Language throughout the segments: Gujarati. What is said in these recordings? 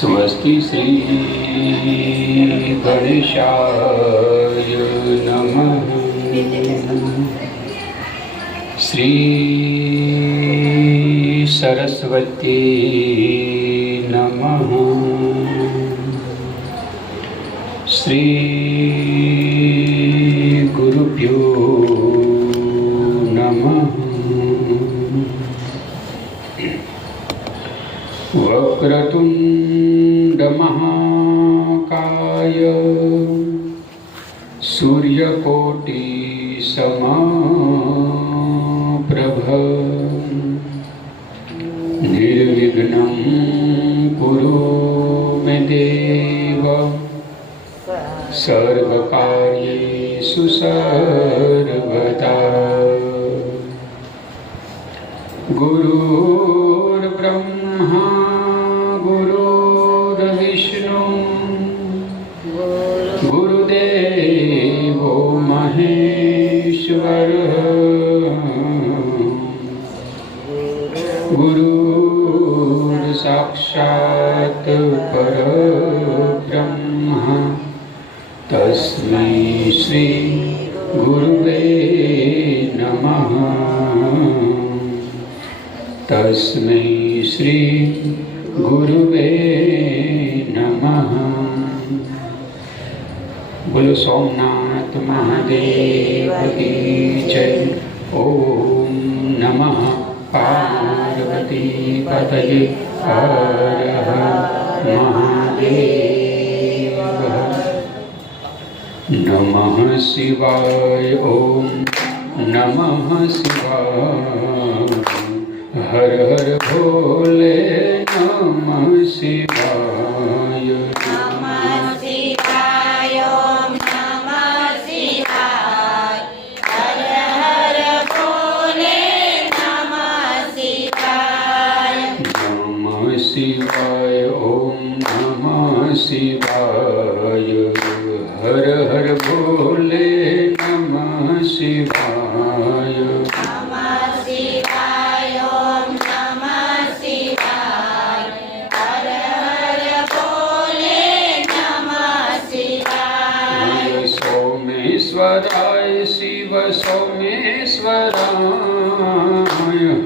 स्वस्ति श्री गणेशाय नमः। श्री सरस्वती नमः। श्री गुरुभ्यो नमः। वक्रतुंड महाकाय सूर्यकोटि समप्रभ निर्विघ्नं कुरु मे देव सर्वकार्येषु सर्वदा। गुरुर्ब्रह्मा गुरुर्विष्णु गुरुदेवो महेश्वरः गुरुर्साक्षात् परब्रह्म तस्मै श्री गुरुवे नमः। तस्मै श्री गुरुवे नमः। बोलो सोमनाथ महादेव की जय। ओम नमः पार्वती पतये हर हर महादेव। नमः शिवाय। ओम नमः शिवाय। हर हर भोले नमः शिवाय। नमः शिवाय। ओम नमः शिवाय। हर हर भोले नमः शिवाय। नमः शिवाय। ओम नमः शिवाय। हर हर भोले नमः शिवाय। नमः शिवाय। ओम नमः शिवाय। हर हर भोले नमः शिवाय। सोमेश्वराय शिव सोमेश्वराय।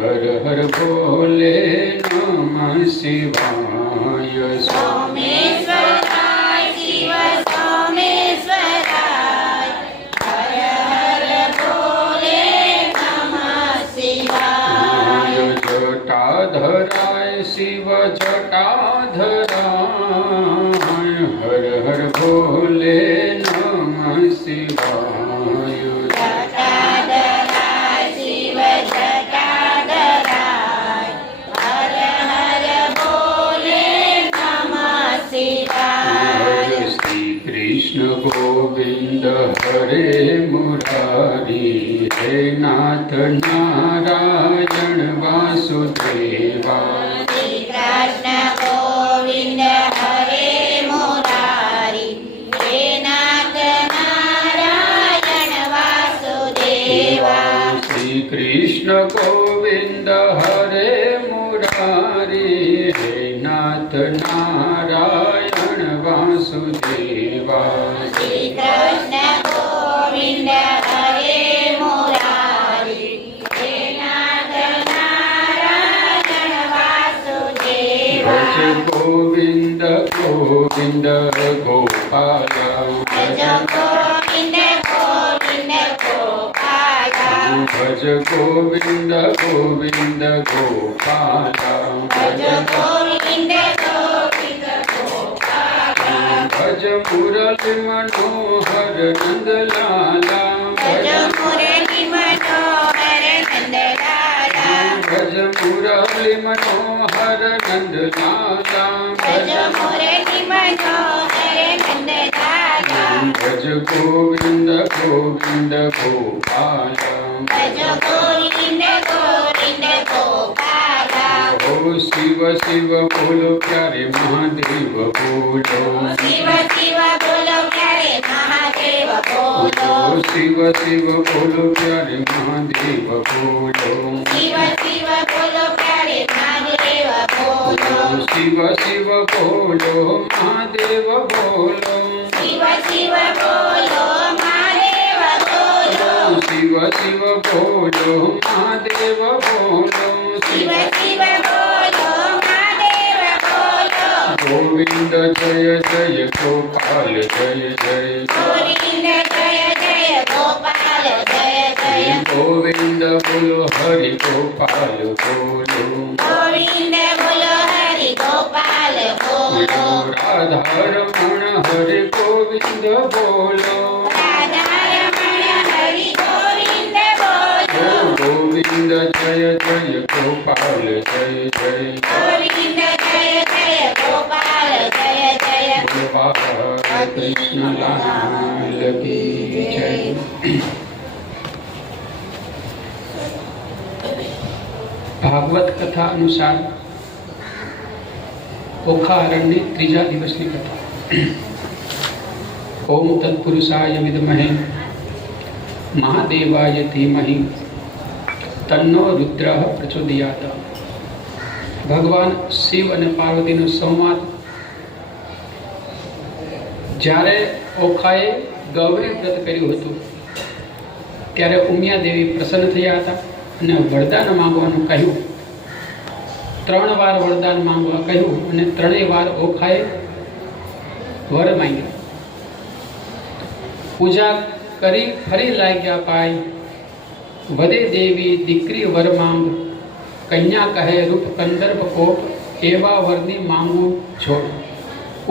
हर हर भोले नमः शिवाय। सोमेश्वराय शिव सोमेश्वराय। हर हर भोले नमः शिवाय। जटाधराय शिव जटाधराय। हर हर भोले नमः शिवाय। जटाधराय शिव जटाधराय। हर हर भोले नमः शिवाय। श्री कृष्ण गोविंद हरे मुरारी। हे नाथ नारायण वासुदेवा। श्री कृष्ण गोविंद हरे मुरारी। हे नाथ नारायण वासुदेवा। श्री कृष्ण गोविंद हरे मुरारी। हे नाथ नारायण वासुदेवा। श्री कृष्ण गोविंद हरे मुरारी। हे नाथ नारायण वासुदेवा। भज गोविंद गोविंद गोपाल। भज गोविंद गोविंद गोपाल। भज गोविंद गोविंद गोपाल। भज गोविंद गोविंद गोपाल। भज मुरली मनोहर नंदलाला। भज मुरली मनोहर नंदलाला। भज मुरली मनोहर नंदलाला। भज मुरली मनोहर नंदलाला। भज गोविंद गोविंद गोपाल। भज गोविंद गोविंद गोपाल। ओ शिव शिव बोलो प्यारे महादेव बोलो। शिव शिव बोलो प्यारे महादेव बोलो। शिव शिव बोलो प्यारे महादेव बोलो। शिव शिव बोलो प्यारे महादेव बोलो। शिव शिव बोलो શિવ બોલો મહાદેવ બોલો શિવ શિવ બોલો મહાદેવ બોલો ગોવિંદ જય જય ગોપાલ જય જય ગોવિંદ જય જય ગોપાલ જય જય ગોવિંદ બોલો હરિ ગોપાલ બોલો ગોવિંદ બોલો હરિ ગોપાલ બોલો રાધારમણ હરિ ગોવિંદ બોલો રાધારમણ હરિ ગોવિંદ બોલો ગોવિંદ જય જય ગોપાલ જય જય ગોવિંદ જય જય ગોપાલ જય જય ગોપાલ કૃષ્ણ લાલ કી જય. ભાગવત કથા અનુસાર ઓખા અરણ્યની ત્રીજા દિવસની કથા. ઓમ તત્પુરુષાય વિદ્મહે મહાદેવાય ધીમહિ તન્નો રુદ્રઃ પ્રચોદયાત. ભગવાન શિવ અને પાર્વતીનો સંવાદ. જ્યારે ઓખાએ ગૌરી વ્રત કર્યું હતું ત્યારે ઉમિયા દેવી પ્રસન્ન થયા હતા અને વરદાન માંગવાનું કહ્યું. 3 વાર વરદાન માંગવા કહ્યું અને 3 વાર ઓખાએ વર માંગ્યો. પૂજા કરી ફરી લાગ્યા પાય. વધે દેવી દીકરી વર માંગ. કન્યા કહે રૂપ કંદર્પ કોપ. એવા વરની માંગું છોડ.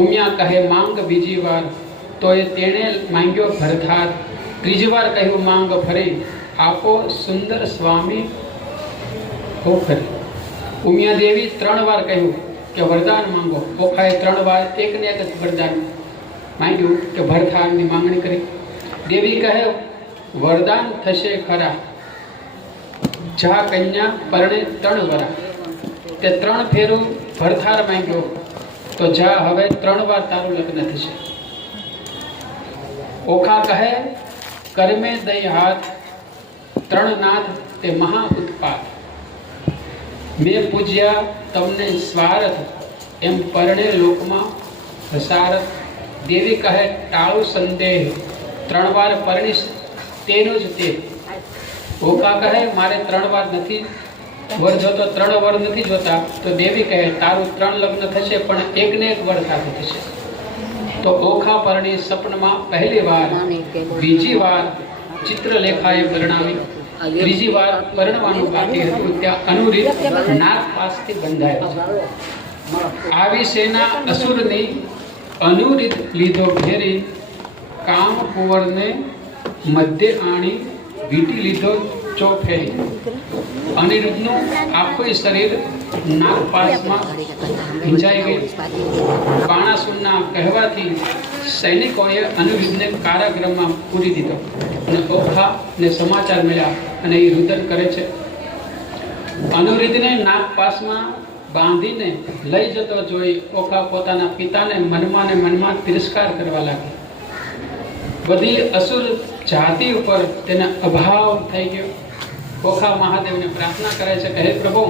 ઉમિયા કહે માંગ બીજી વાર. તો એ તેણે માંગ્યો ભરથાર. ત્રીજી વાર કહ્યું માંગ ફરી. આપો સુંદર સ્વામી હો ફરી. ઉમિયા દેવી 3 વાર કહ્યું કે વરદાન માંગો. ઓખાએ 3 વાર એકને એક જ વરદાન માંગ્યું કે ભરથારની માંગણી કરી. દેવી કહે વરદાન થશે ખરા. જા કન્યા પરણે 3 વરા. તે 3 ફેરું ભરથાર માંગ્યો તો જા હવે 3 વાર તારું લગ્ન થશે. ઓખા કહે કરમે દઈ હાથ. 3 નાથ તે મહા ઉત્પાત. મેં પૂજ્યા તમને સ્વાર્થ. એમ પરણે લોકમાં હસારત. દેવી કહે ટાળું સંદેહ. 3 વાર પરણીશ તેનું જ તે. ઓખા કહે મારે 3 વાર નથી વર જોતો. 3 વર નથી જોતા. તો દેવી કહે તારું 3 લગ્ન થશે પણ એકને એક વર સાથે થશે. તો ઓખા પરણી સપનમાં પહેલી વાર. બીજી વાર ચિત્રલેખાએ વર્ણવી. ત્રીજી વાર પરણવાનું બાકી હતું ત્યાં અનુરીત નાગ પાસથી બંધાયો છે. આવી સેના અસુરની અનુરીત લીધો ઘેરી. કામ કુંવરને મધ્ય આણી. વીટી લીધો ચોફેરી. અનિરુદ્ધનું આખું શરીર નાગપાસમાં ભીંજાઈ ગયું. બાણાસુરના કહેવાથી સૈનિકોએ અનિરુદ્ધને કારાગૃહમાં પૂરી દીધો અને ઓખાને સમાચાર મળ્યા અને એ રુદન કરે છે. અનિરુદ્ધને નાગપાસમાં બાંધીને લઈ જતો જોઈ ઓખા પોતાના પિતાને મનમાં ને મનમાં તિરસ્કાર કરવા લાગી. બધી અસુર જાતિ ઉપર તેને અભાવ થઈ ગયો. ઓખા મહાદેવને પ્રાર્થના કરે છે કે હે પ્રભુ,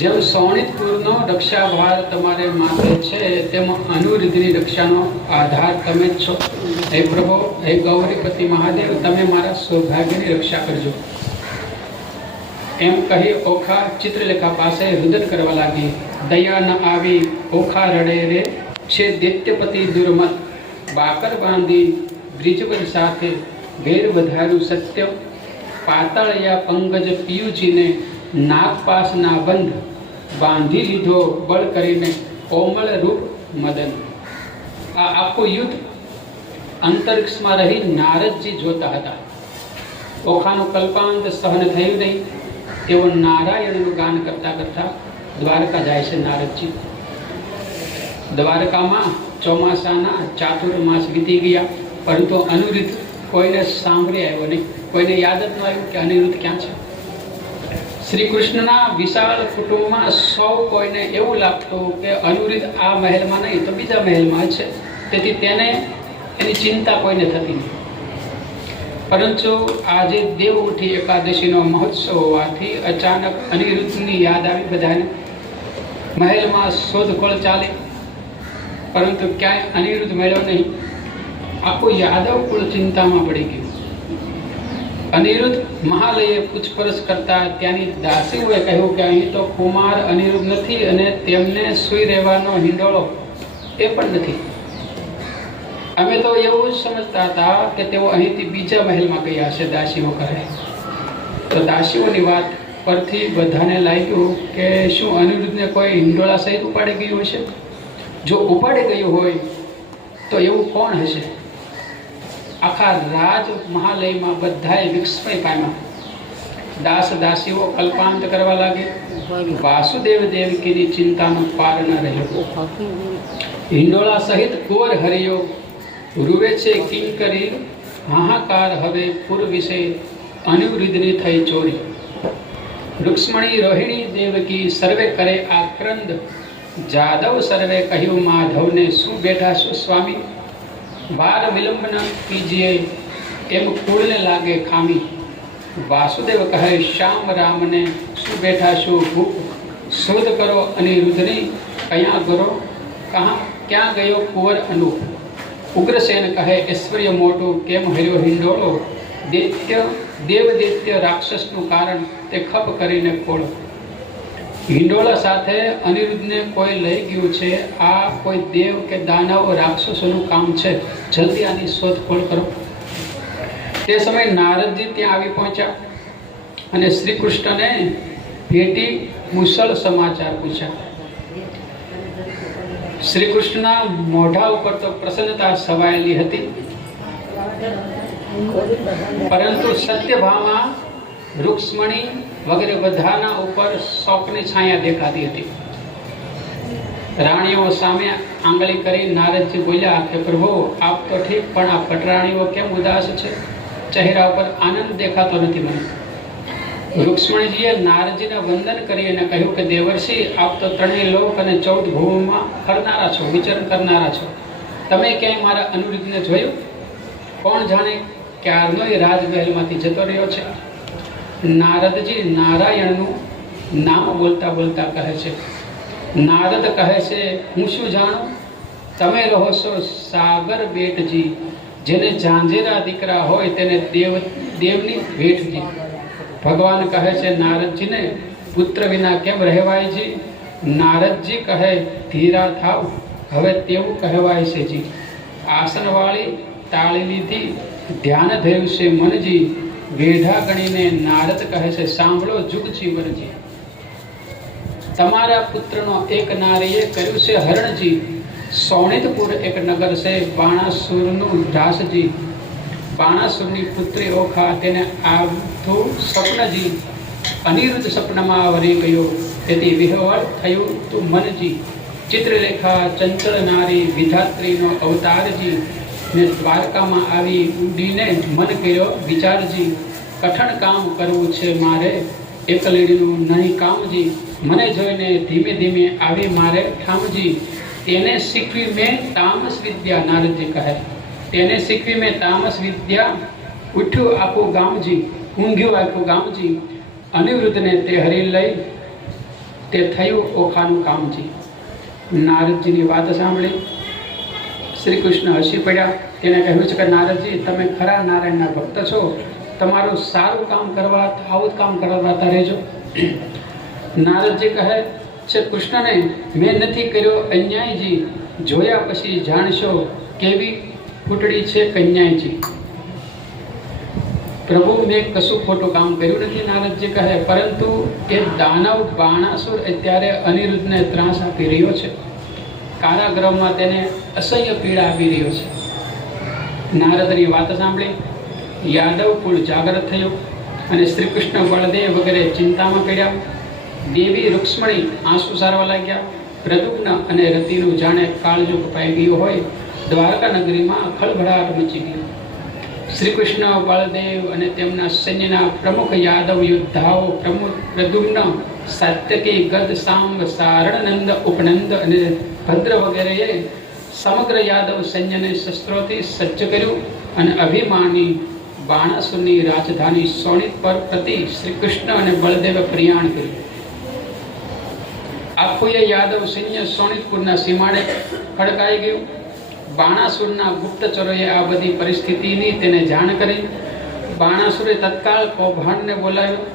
જેમ સોણિતપુરનો રક્ષાભાર તમારે માથે છે તેમ અનુરુદ્ધની રક્ષાનો આધાર તમે જ છો. હે પ્રભુ, હે ગૌરીપતિ મહાદેવ, તમે મારા સૌભાગ્યની રક્ષા કરજો. એમ કહી ઓખા ચિત્રલેખા પાસે રુદન કરવા લાગી. દયા ન આવી ઓખા રડે રે છે દૈત્યપતિ દુર્મત. બાકર બાંધી બ્રિજવર સાથે વેર વધાર્યું સત્ય. પાતાળિયા પંકજ પિયુજીને નાગપાસના બંધ. બાંધી લીધો બળ કરીને કોમળ રૂપ મદન. આ આખું યુદ્ધ અંતરિક્ષમાં રહી નારદજી જોતા હતા. ઓખાનું કલ્પાંત સહન થયું નહીં. તેઓ નારાયણનું ગાન કરતા કરતા દ્વારકા જાય છે નારદજી. દ્વારકામાં ચોમાસાના ચાતુર્માસ વીતી ગયા, પરંતુ અનિરુદ્ધ કોઈને સાંભળી આવ્યો નહીં. કોઈને યાદ જ ન આવ્યું કે અનિરુદ્ધ ક્યાં છે. શ્રી કૃષ્ણના વિશાળ કુટુંબમાં સૌ કોઈને એવું લાગતું કે અનિરુદ્ધ આ મહેલમાં નહીં તો બીજા મહેલમાં છે. તેથી તેને એની ચિંતા કોઈને થતી નહીં. પરંતુ આજે દેવઉઠી એકાદશીનો મહોત્સવ હોવાથી અચાનક અનિરુદ્ધની યાદ આવી બધાને. મહેલમાં શોધખોળ ચાલી, પરંતુ ક્યાંય અનિરુદ્ધ મળ્યો નહીં. આખું યાદવ કુળ ચિંતામાં પડી ગયું. અનિરુદ્ધ મહાલયે પૂછપરછ કરતા ત્યાંની દાસીઓએ કહ્યું કે અહીં તો કુમાર અનિરુદ્ધ નથી અને તેમને સૂઈ રહેવાનો હિંડોળો એ પણ નથી. અમે તો એવું જ સમજતા હતા કે તેઓ અહીંથી બીજા મહેલમાં ગયા છે, દાસીઓ કહે. તો દાસીઓની વાત પરથી બધાને લાગ્યું કે શું અનિરુદ્ધને કોઈ હિંડોળા સહિત ઉપાડી ગયું હશે? જો ઉપાડી ગયું હોય તો એવું કોણ હશે? આખા રાજ મહાલયમાં બધાએ વિસ્મય પામ્યા. દાસ દાસીઓ કલ્પાંત કરવા લાગે. વાસુદેવ દેવકીની ચિંતાનો પાર ન રહ્યો. હિંડોળા સહિત કુંવર હરિયો રૂવે છે કિંકરી, હાહાકાર હવે પૂર વિશે અનિરુદ્ધની થઈ ચોરી. રૂક્ષ્મણી રોહિણી દેવકી સર્વે કરે આક્રંદ, જાદવ સર્વે કહ્યું માધવને શું બેઠા શું સ્વામી. વાર વિલંબ ન કીજીએ એમ કુળને લાગે ખામી. વાસુદેવ કહે શ્યામ રામને શું બેઠા શું ભૂખ. શોધ કરો અનિરુદ્ધની કયા કરો, ક્યાં ગયો કુંવર અનુ. ઉગ્રસેન કહે ઐશ્વર્ય મોટું કેમ હર્યો હિંડોળો. દેવદૈત્ય રાક્ષસનું કારણ તે ખપ કરીને ખોળો. હિંડોળા સાથે અનિરુદ્ધને કોઈ લઈ ગયું છે. આ કોઈ દેવ કે દાનવ રાક્ષસોનું કામ છે. જલ્દી આની શોધખોળ કરો. તે સમયે નારદજી ત્યાં આવી પહોંચ્યા અને શ્રી કૃષ્ણને ભેટી મુસળ સમાચાર પૂછ્યા. શ્રી કૃષ્ણના મોઢા ઉપર તો પ્રસન્નતા છવાયેલી હતી, પરંતુ સત્યભામા, રૂક્ષ્મણી વગેરે બધાના ઉપર શોકની છાયા દેખાતી હતી. રાણીઓ સામે આંગળી કરી નારદજી બોલ્યા કે પ્રભુ આપ તો ઠીક, પણ આ પટરાણીઓ કેમ ઉદાસ છે? ચહેરા ઉપર આનંદ દેખાતો નથી મને. રૂક્ષ્મણીજીએ નારદજીને વંદન કરી અને કહ્યું કે દેવર્ષિ, આપ તો ત્રણેય લોક અને 14 ભૂમિમાં ફરનારા છો, વિચરણ કરનારા છો. તમે ક્યાંય મારા અનિરુદ્ધને જોયું? કોણ જાણે ક્યારનો એ રાજમહેલમાંથી જતો રહ્યો છે. નારદજી નારાયણનું નામ બોલતા બોલતા કહે છે. નારદ કહે છે હું શું જાણું? તમે રહો છો સાગર બેટજી. જેને ઝાંઝેરા દીકરા હોય તેને દેવની ભેટજી. ભગવાન કહે છે નારદજીને પુત્ર વિના કેમ રહેવાયજી. નારદજી કહે ધીરા થાવ, હવે તેવું કહેવાય છે જી. આસનવાળી તાળી લીધી, ધ્યાન ધર્યું છે મનજી. વેઢા ગણીને નારદ કહે છે સાંભળો જુગજી વરજી. તમારા પુત્રનો એક નારીએ કર્યું છે હરણજી. સોણિતપુર એક નગર છે, બાણાસુરનું રાસજી. બાણાસુરની પુત્રી ઓખા, તેને આવતું સપનજી. અનિરુદ્ધ સપનમાં વરી ગયો, તેથી વિહવળ થયું તું મનજી. ચિત્રલેખા ચંચળ નારી, વિધાત્રીનો અવતારજી. ને દ્વારકામાં આવી ઉડીને મન કર્યો વિચારજી. કઠણ કામ કરવું છે મારે, એકલીડીનું નહીં કામજી. મને જોઈને ધીમે ધીમે આવી મારે ઠામજી. તેને શીખવી મેં તામસ વિદ્યા, નારદજી કહે. તેને શીખવી મેં તામસ વિદ્યા. ઉઠ્યું આખું ગામજી, ઊંઘ્યું આખું ગામજી. અનિરુદ્ધને તે હરી લઈ, તે થયું ઓખાનું કામજી. નારદજીની વાત સાંભળી શ્રી કૃષ્ણ હસી પડ્યા. તેને કહ્યું છે કે નારદજી, તમે ખરા નારાયણના ભક્ત છો. તમારું સારું કામ કરવા આવું જ કામ કરવાતા રહેજો. નારદજી કહે છે કૃષ્ણને મેં નથી કર્યો અન્યાયજી. જોયા પછી જાણશો કેવી ફૂટડી છે કન્યાયજી. પ્રભુ મેં કશું ખોટું કામ કર્યું નથી, નારદજી કહે, પરંતુ એ દાનવ બાણાસુર અત્યારે અનિરુદ્ધને ત્રાસ આપી રહ્યો છે. કારાગૃહમાં તેને અસહ્ય પીડા આપી રહ્યો છે. નારદની વાત સાંભળી યાદવ કુળ જાગૃત થયું અને શ્રી કૃષ્ણ બળદેવ વગેરે ચિંતામાં પડ્યા. દેવી રૂક્ષ્મણી આંસુ સારવા લાગ્યા. પ્રદુમ્ન અને રતિનું જાણે કાળજું કપાઈ ગયું હોય, દ્વારકા નગરીમાં ખળભળાટ મચી ગયો. શ્રી કૃષ્ણ બળદેવ અને તેમના સૈન્યના પ્રમુખ યાદવ યોદ્ધાઓ પ્રદુમ્ન, સાત્યકી, ગદ, સાંબ, સારણનંદ, ઉપનંદ અને ભદ્ર વગેરેએ સમગ્ર યાદવ સૈન્યને શસ્ત્રોથી સજ્જ કર્યું અને અભિમાની બાણાસુરની રાજધાની સોણિત પર પ્રતિ શ્રી કૃષ્ણ અને બળદેવે પ્રયાણ કર્યું. આખું એ યાદવ સૈન્ય સોણિતપુરના સીમાડે ખડકાઈ ગયું. બાણાસુરના ગુપ્તચરોએ આ બધી પરિસ્થિતિની તેને જાણ કરી. બાણાસુરે તત્કાળ કૌભાંડને બોલાવ્યો